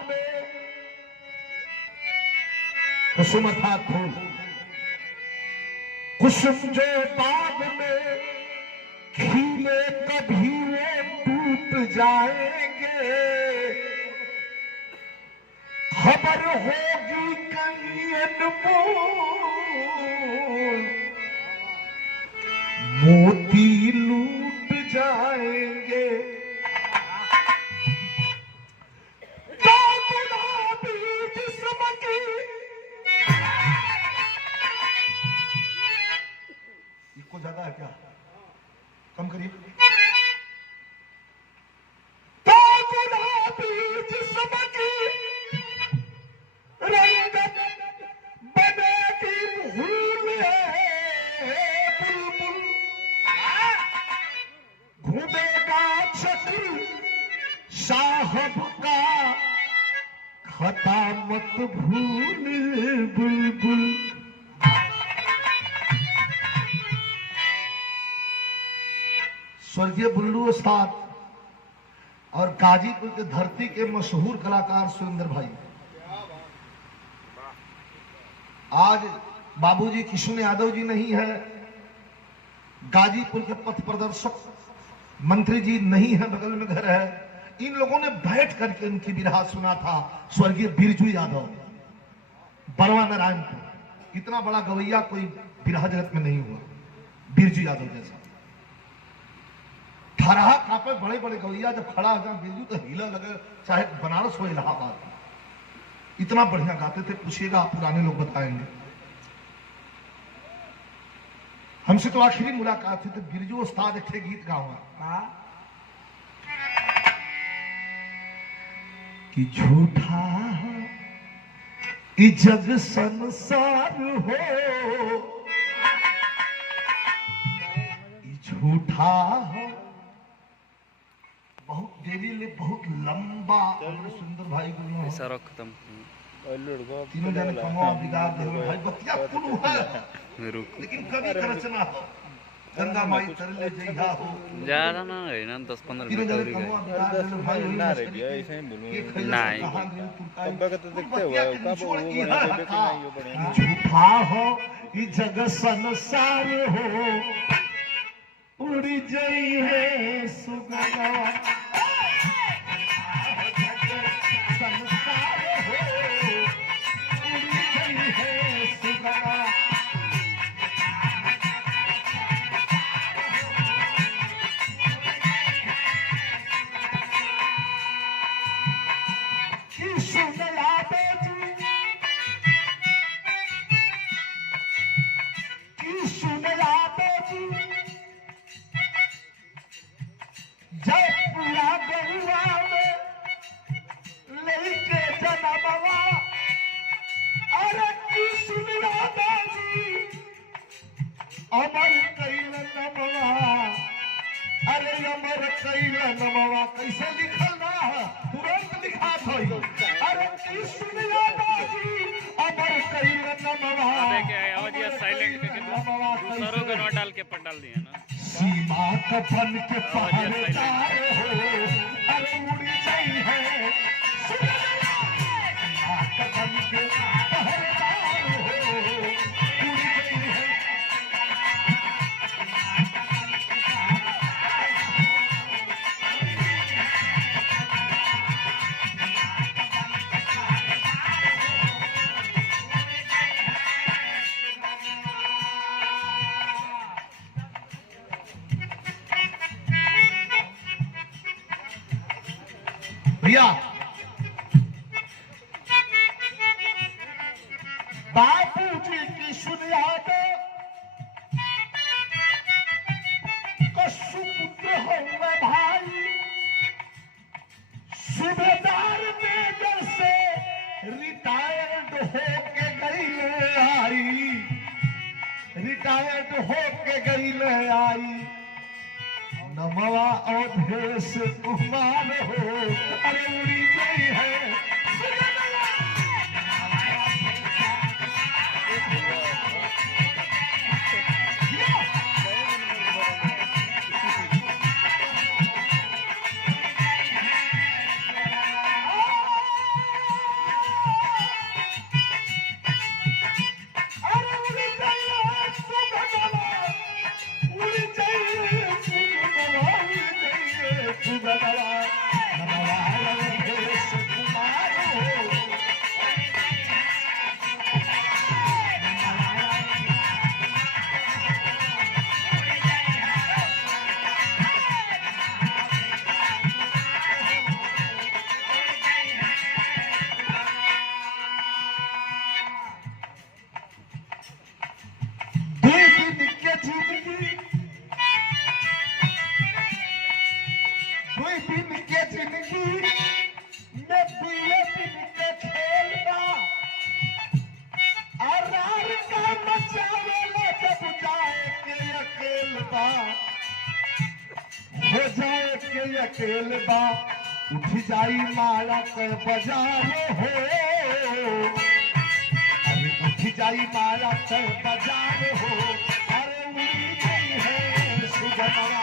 में कुसुम था फूल, कुसुम जो बाग में खिले कभी वो टूट जाएंगे, खबर होगी कहीं अनमोल मोती लूट जाएंगे। तो गुलाबी जिस्म की इसको ज्यादा है क्या, कम करिए। तो गुलाबी जिस्म की रंगत बनेगी भूल है बुलबुल, घूमेगा चक्र साहब का खता मत भूल बुलबुल। स्वर्गीय बुल्लू उस्ताद और गाजीपुर के धरती के मशहूर कलाकार सुरेंद्र भाई, आज बाबूजी किशोर यादव जी नहीं है, गाजीपुर के पथ प्रदर्शक मंत्री जी नहीं है, बगल में घर है। इन लोगों ने बैठ करके उनकी विरहा सुना था। स्वर्गीय बिरजू यादव, बड़वा नारायणपुर, इतना बड़ा गवैया कोई विरहा जगत में नहीं हुआ बिरजू यादव जैसा। धरहा कापे बड़े बड़े गवैया जब खड़ा हो जाए बिरजू तो हीला लगे, चाहे बनारस हो इलाहाबाद, इतना बढ़िया गाते थे। पूछिएगा, आप पुराने लोग बताएंगे। हमसे तो आखिरी मुलाकात थी तो बिरजू उस्ताद एक गीत गावा कि झूठा ई जग संसार हो, ई झूठा हो। बहुत देरी ले बहुत लंबा सुंदर भाई गुरु सारा खत्म तीनों जने कमवा बिगाड़ दे भाई बतिया कुल है लेकिन कभी रचना हो गंगा माई तरले जइहा हो ज्यादा ना है ना 10-15 तीनों मिनट जने कमवा बिगाड़ दे भाई ना रे भैया ऐसे ही बोलूं नहीं तब तो देखते हुए कब वो बने बेबे के नहीं हो बने झूठा हो ई जग संसार हो, उड़ी जई है सुगना अमर कैल नमवा, अरे अमर कैल नमवा कैसे लिखल ना है, तुरंत लिखा था। अरे कृष्ण यादाजी अमर कैल नमवा, देखिए आवाज़ साइलेंट करके दूसरों का नोट डाल के पंडाल दिया ना। सीमा कफन के पहरेदार हो, अरे उड़ी गई है सीमा कफन के पहरेदार हो, उड़ी गई है। भैया बापू जी की सुनियाद को सुपुत्र होंगे भाई, सूबेदार मेजर से रिटायर्ड होके गई आई, रिटायर्ड होके गई आई। नमवा अवधेश कुमार हो, अरे उड़ी गई है तेल बा उठ जाई माला कर बाजार हो, अरे उठ जाई माला कर बाजार हो, अरे उड़ी गई है सुगनवा